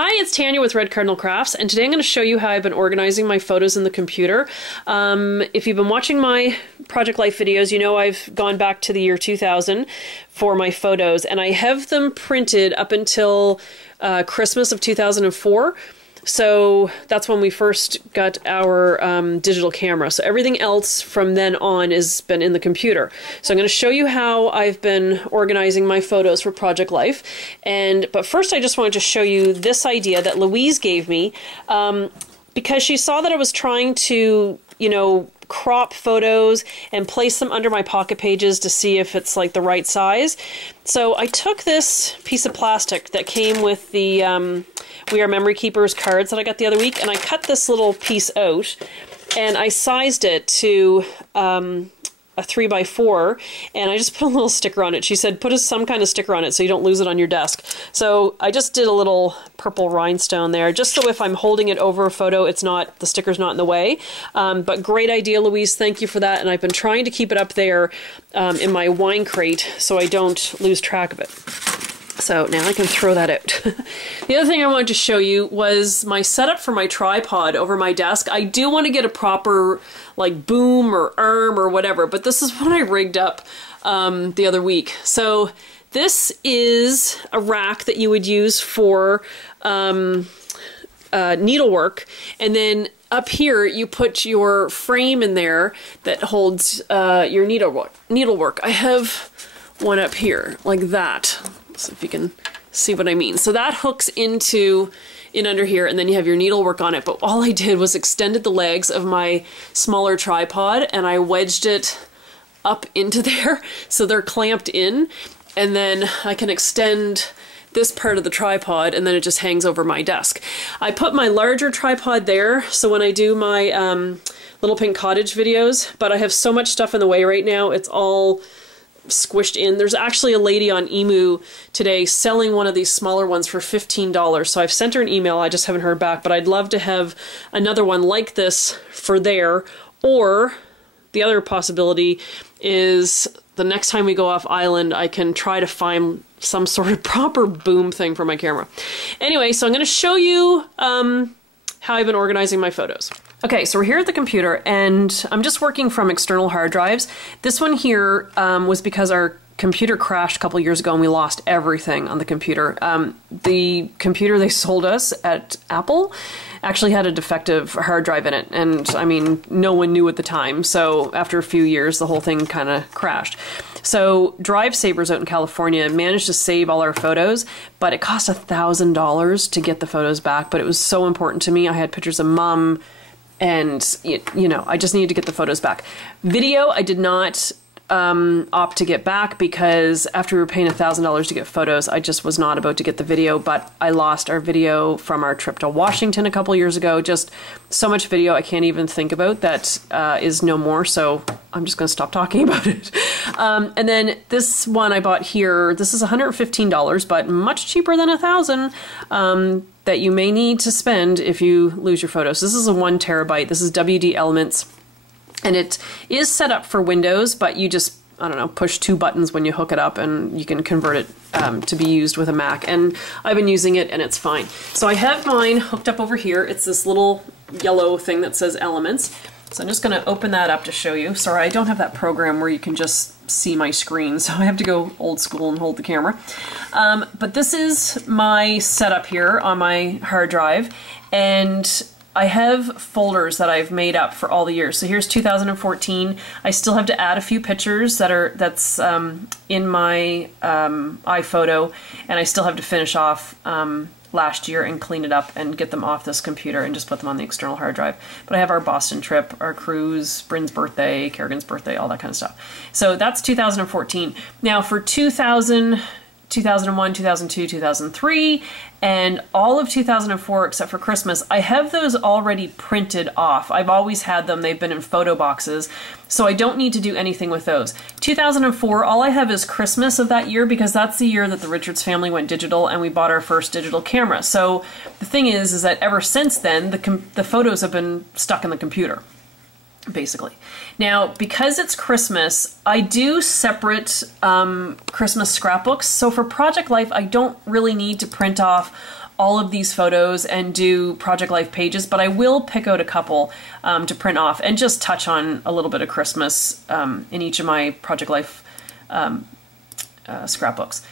Hi, it's Tanya with Red Cardinal Crafts, and today I'm going to show you how I've been organizing my photos in the computer. If you've been watching my Project Life videos, you know I've gone back to the year 2000 for my photos, and I have them printed up until Christmas of 2004. So that's when we first got our digital camera. So everything else from then on has been in the computer. So I'm going to show you how I've been organizing my photos for Project Life. But first I just wanted to show you this idea that Louise gave me because she saw that I was trying to, crop photos and place them under my pocket pages to see if it's like the right size. So I took this piece of plastic that came with the We Are Memory Keepers cards that I got the other week, and I cut this little piece out and I sized it to a 3x4, and I just put a little sticker on it. She said put some kind of sticker on it so you don't lose it on your desk. So I just did a little purple rhinestone there, just so if I'm holding it over a photo, the sticker's not in the way. But great idea, Louise. Thank you for that. And I've been trying to keep it up there in my wine crate so I don't lose track of it. So now I can throw that out. The other thing I wanted to show you was my setup for my tripod over my desk. I do want to get a proper like boom or arm or whatever, but this is what I rigged up the other week. So this is a rack that you would use for needlework, and then up here you put your frame in there that holds your needlework. I have one up here like that. So if you can see what I mean. So that hooks in under here, and then you have your needlework on it. But all I did was extended the legs of my smaller tripod and I wedged it up into there so they're clamped in, and then I can extend this part of the tripod and then it just hangs over my desk. I put my larger tripod there so when I do my Little Pink Cottage videos, but I have so much stuff in the way right now, it's all squished in. There's actually a lady on Emu today selling one of these smaller ones for $15. So I've sent her an email, I just haven't heard back, but I'd love to have another one like this for there. Or the other possibility is the next time we go off island, I can try to find some sort of proper boom thing for my camera. Anyway, so I'm going to show you how I've been organizing my photos. Okay, so we're here at the computer, and I'm just working from external hard drives. This one here was because our computer crashed a couple years ago and we lost everything on the computer. The computer they sold us at Apple actually had a defective hard drive in it, and I mean, no one knew at the time, so after a few years the whole thing kind of crashed. So Drive Savers out in California managed to save all our photos, but it cost $1,000 to get the photos back, but it was so important to me. I had pictures of Mom, and, I just needed to get the photos back. Video, I did not opt to get back because after we were paying $1,000 to get photos, I just was not about to get the video, but I lost our video from our trip to Washington a couple years ago. Just so much video I can't even think about that is no more, so I'm just going to stop talking about it. And then this one I bought here, this is $115, but much cheaper than $1,000. That you may need to spend if you lose your photos. This is a 1 terabyte. This is WD Elements, and it is set up for Windows, but you just, I don't know, push 2 buttons when you hook it up and you can convert it to be used with a Mac. And I've been using it and it's fine. So I have mine hooked up over here. It's this little yellow thing that says Elements. So I'm just going to open that up to show you. Sorry, I don't have that program where you can just see my screen, so I have to go old school and hold the camera. But this is my setup here on my hard drive, and I have folders that I've made up for all the years. So here's 2014. I still have to add a few pictures that's in my iPhoto, and I still have to finish off last year and clean it up and get them off this computer and just put them on the external hard drive. But I have our Boston trip, our cruise, Bryn's birthday, Kerrigan's birthday, all that kind of stuff. So that's 2014. Now for 2000, 2001, 2002, 2003, and all of 2004 except for Christmas, I have those already printed off. I've always had them. They've been in photo boxes, so I don't need to do anything with those. 2004, all I have is Christmas of that year because that's the year that the Richards family went digital and we bought our first digital camera. So the thing is that ever since then, the photos have been stuck in the computer, basically. Now, because it's Christmas, I do separate Christmas scrapbooks. So for Project Life, I don't really need to print off all of these photos and do Project Life pages, but I will pick out a couple to print off and just touch on a little bit of Christmas in each of my Project Life scrapbooks.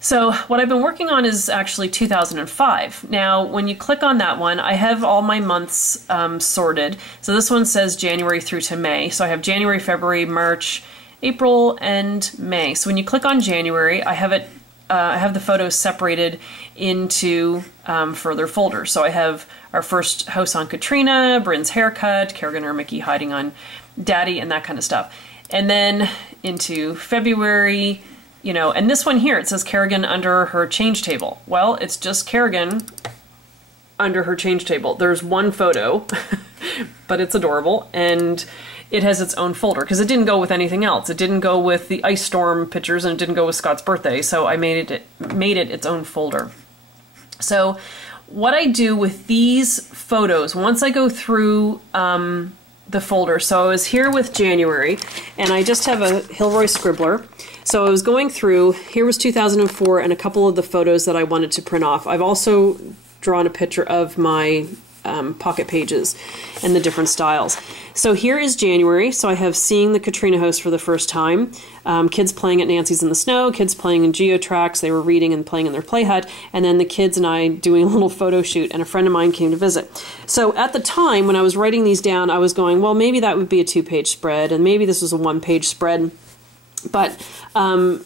So what I've been working on is actually 2005. Now, when you click on that one, I have all my months sorted. So this one says January through to May. So I have January, February, March, April, and May. So when you click on January, I have it. I have the photos separated into further folders. So I have our first house on Katrina, Bryn's haircut, Kerrigan or Mickey hiding on Daddy, and that kind of stuff. And then into February, you know, and this one here, it says Kerrigan under her change table. Well, it's just Kerrigan under her change table. There's one photo, but it's adorable, and it has its own folder because it didn't go with anything else. It didn't go with the ice storm pictures, and it didn't go with Scott's birthday, so I made it its own folder. So what I do with these photos, once I go through the folder, so I was here with January, and I just have a Hilroy scribbler. So I was going through, here was 2004 and a couple of the photos that I wanted to print off. I've also drawn a picture of my pocket pages and the different styles. So here is January. So I have seeing the Katrina house for the first time. Kids playing at Nancy's in the snow, kids playing in geotracks, they were reading and playing in their play hut, and then the kids and I doing a little photo shoot, and a friend of mine came to visit. So at the time when I was writing these down, I was going, well, maybe that would be a 2-page spread, and maybe this was a 1-page spread. But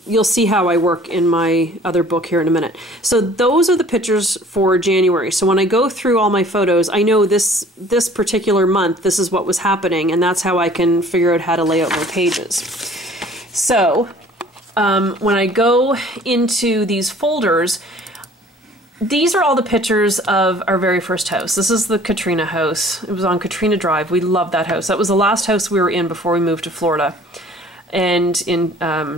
you'll see how I work in my other book here in a minute. So those are the pictures for January. So when I go through all my photos, I know this particular month, this is what was happening, and that's how I can figure out how to lay out my pages. So when I go into these folders, these are all the pictures of our very first house. This is the Katrina house. It was on Katrina Drive. We loved that house. That was the last house we were in before we moved to Florida, and in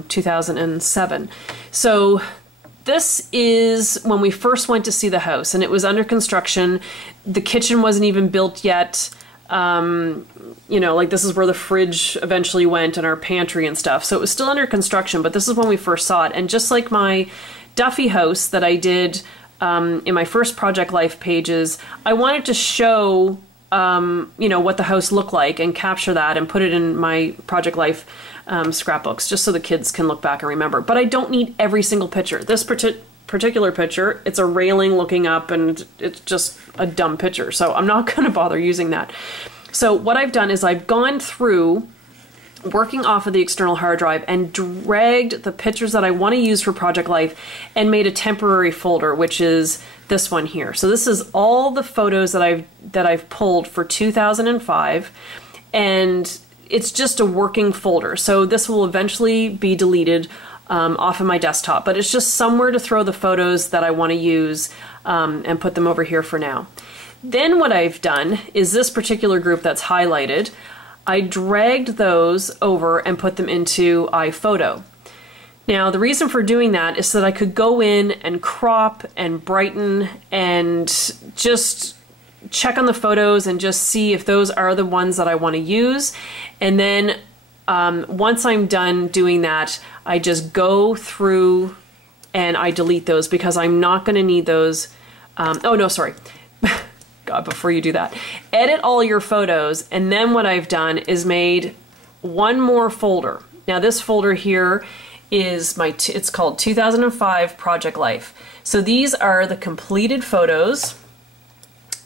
2007. So this is when we first went to see the house, and it was under construction. The kitchen wasn't even built yet. You know, like this is where the fridge eventually went and our pantry and stuff. So it was still under construction, but this is when we first saw it. And just like my Duffy house that I did in my first Project Life pages, I wanted to show you know, what the house looked like and capture that and put it in my Project Life scrapbooks, just so the kids can look back and remember. But I don't need every single picture. This particular picture, it's a railing looking up, and it's just a dumb picture, so I'm not going to bother using that. So what I've done is I've gone through, working off of the external hard drive, and dragged the pictures that I want to use for Project Life and made a temporary folder, which is this one here. So this is all the photos that I've pulled for 2005, and it's just a working folder. So this will eventually be deleted off of my desktop, but it's just somewhere to throw the photos that I want to use and put them over here for now. Then what I've done is this particular group that's highlighted, I dragged those over and put them into iPhoto. Now the reason for doing that is so that I could go in and crop and brighten and just check on the photos and just see if those are the ones that I want to use. And then once I'm done doing that, I just go through and I delete those because I'm not going to need those. Oh no, sorry. God, before you do that, edit all your photos, and then what I've done is made one more folder. Now this folder here is it's called 2005 Project Life. So these are the completed photos,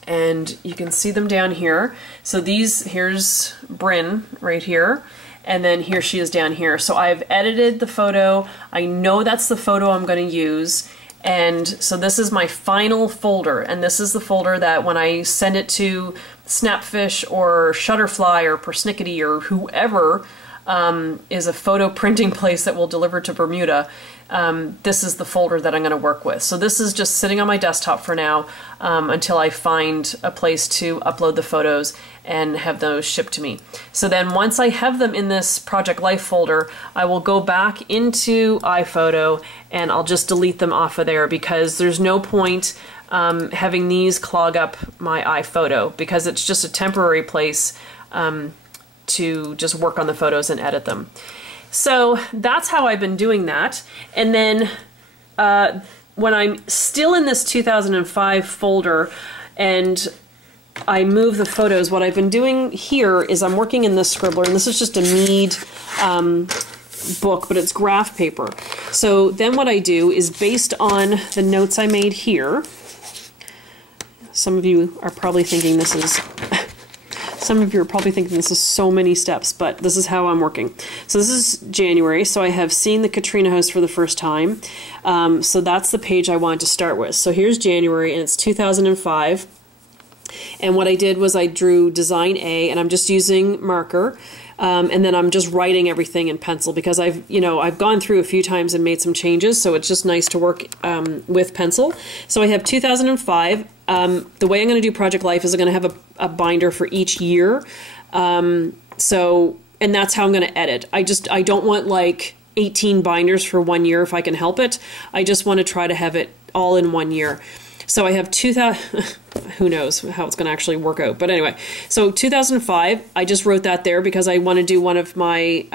and you can see them down here. So here's Bryn right here, and then here she is down here. So I've edited the photo. I know that's the photo I'm going to use. And so this is my final folder, and this is the folder that when I send it to Snapfish or Shutterfly or Persnickety or whoever is a photo printing place that will deliver to Bermuda, this is the folder that I'm going to work with. So this is just sitting on my desktop for now until I find a place to upload the photos and have those shipped to me. So then once I have them in this Project Life folder, I will go back into iPhoto and I'll just delete them off of there, because there's no point having these clog up my iPhoto, because it's just a temporary place to just work on the photos and edit them. So that's how I've been doing that. And then when I'm still in this 2005 folder and I move the photos, what I've been doing here is I'm working in this scribbler, and this is just a Mead book, but it's graph paper. So then what I do is, based on the notes I made here, some of you are probably thinking this is so many steps, but this is how I'm working. So this is January, so I have seen the Katrina house for the first time. So that's the page I want to start with. So here's January, and it's 2005. And what I did was I drew design A, and I'm just using marker. And then I'm just writing everything in pencil, because I've gone through a few times and made some changes, so it's just nice to work with pencil. So I have 2005. The way I'm going to do Project Life is I'm going to have a binder for each year. And that's how I'm going to edit. I don't want like 18 binders for 1 year if I can help it. I just want to try to have it all in 1 year. So I have 2000, who knows how it's going to actually work out. But anyway, so 2005, I just wrote that there because I want to do one of my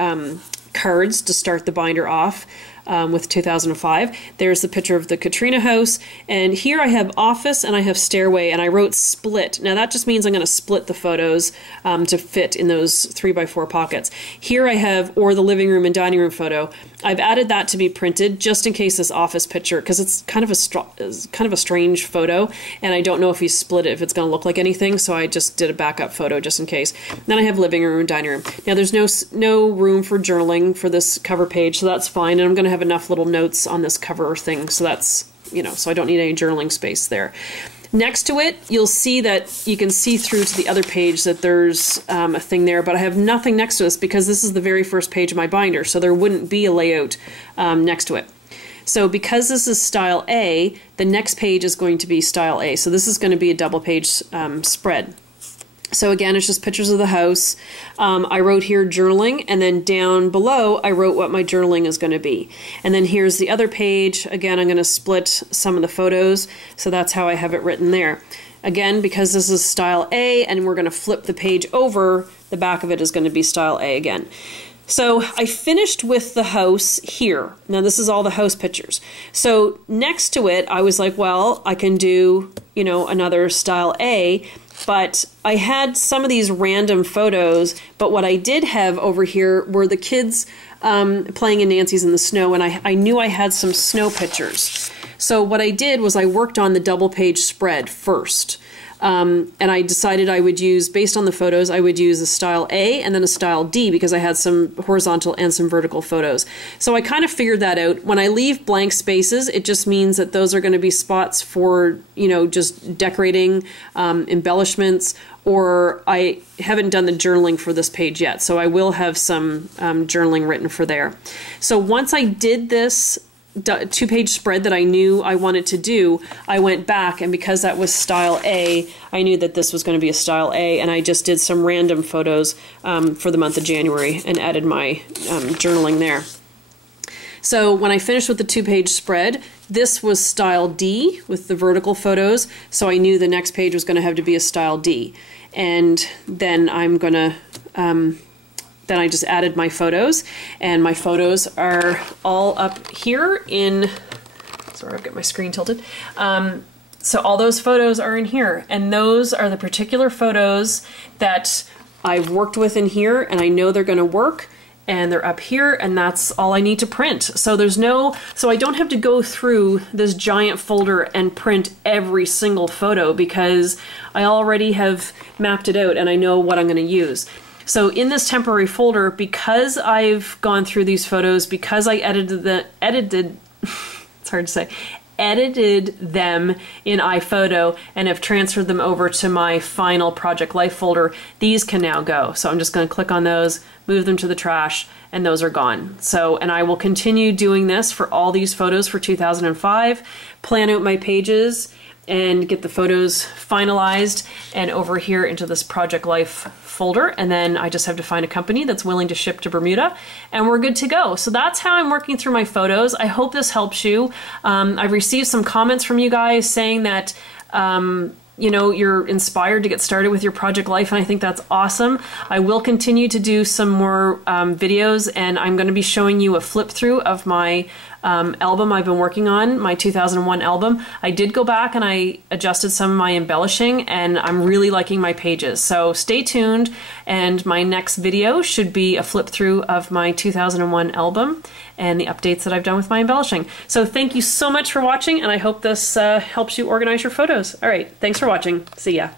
cards to start the binder off with 2005. There's the picture of the Katrina house. And here I have office and I have stairway, and I wrote split. Now that just means I'm going to split the photos to fit in those 3x4 pockets. Here I have, or the living room and dining room photo. I've added that to be printed just in case this office picture, because it's kind of a strange photo, and I don't know if you split it, if it's going to look like anything, so I just did a backup photo just in case. Then I have living room and dining room. Now there's no room for journaling for this cover page, so that's fine, and I'm going to have enough little notes on this cover thing, so that's, so I don't need any journaling space there. Next to it, you'll see that you can see through to the other page that there's a thing there, but I have nothing next to this because this is the very first page of my binder, so there wouldn't be a layout next to it. So because this is style A, the next page is going to be style A. So this is going to be a double page spread. So again, it's just pictures of the house. I wrote here journaling, and then down below I wrote what my journaling is going to be. And then here's the other page. Again, I'm going to split some of the photos, so that's how I have it written there. Again, because this is style A and we're going to flip the page over, the back of it is going to be style A again. So I finished with the house here. Now this is all the house pictures. So next to it, I was like, well, I can do, another style A. But I had some of these random photos, but what I did have over here were the kids playing in Nancy's in the snow, and I knew I had some snow pictures. So what I did was I worked on the double page spread first. And I decided I would use, based on the photos, I would use a style A and then a style D because I had some horizontal and some vertical photos. So I kind of figured that out. When I leave blank spaces, it just means that those are going to be spots for, just decorating, embellishments, or I haven't done the journaling for this page yet. So I will have some journaling written for there. So once I did this two-page spread that I knew I wanted to do, I went back, and because that was style A, I knew that this was going to be a style A, and I just did some random photos for the month of January and added my journaling there. So when I finished with the two-page spread, this was style D with the vertical photos, so I knew the next page was going to have to be a style D. And then I'm going to then I just added my photos, and my photos are all up here in, sorry, I've got my screen tilted. So all those photos are in here, and those are the particular photos that I've worked with in here, and I know they're gonna work, and they're up here, and that's all I need to print. So so I don't have to go through this giant folder and print every single photo because I already have mapped it out and I know what I'm gonna use. So in this temporary folder, because I've gone through these photos, because I edited it's hard to say, edited them in iPhoto and have transferred them over to my final Project Life folder, these can now go. So I'm just going to click on those, move them to the trash, and those are gone. So, and I will continue doing this for all these photos for 2005, plan out my pages, and get the photos finalized and over here into this Project Life folder, and then I just have to find a company that's willing to ship to Bermuda, and we're good to go. So that's how I'm working through my photos. I hope this helps you. I've received some comments from you guys saying that you know, you're inspired to get started with your project life, and I think that's awesome. I will continue to do some more videos, and I'm going to be showing you a flip through of my album I've been working on, my 2001 album. I did go back and I adjusted some of my embellishing, and I'm really liking my pages. So stay tuned, and my next video should be a flip through of my 2001 album and the updates that I've done with my embellishing. So thank you so much for watching, and I hope this helps you organize your photos. All right, thanks for watching. See ya.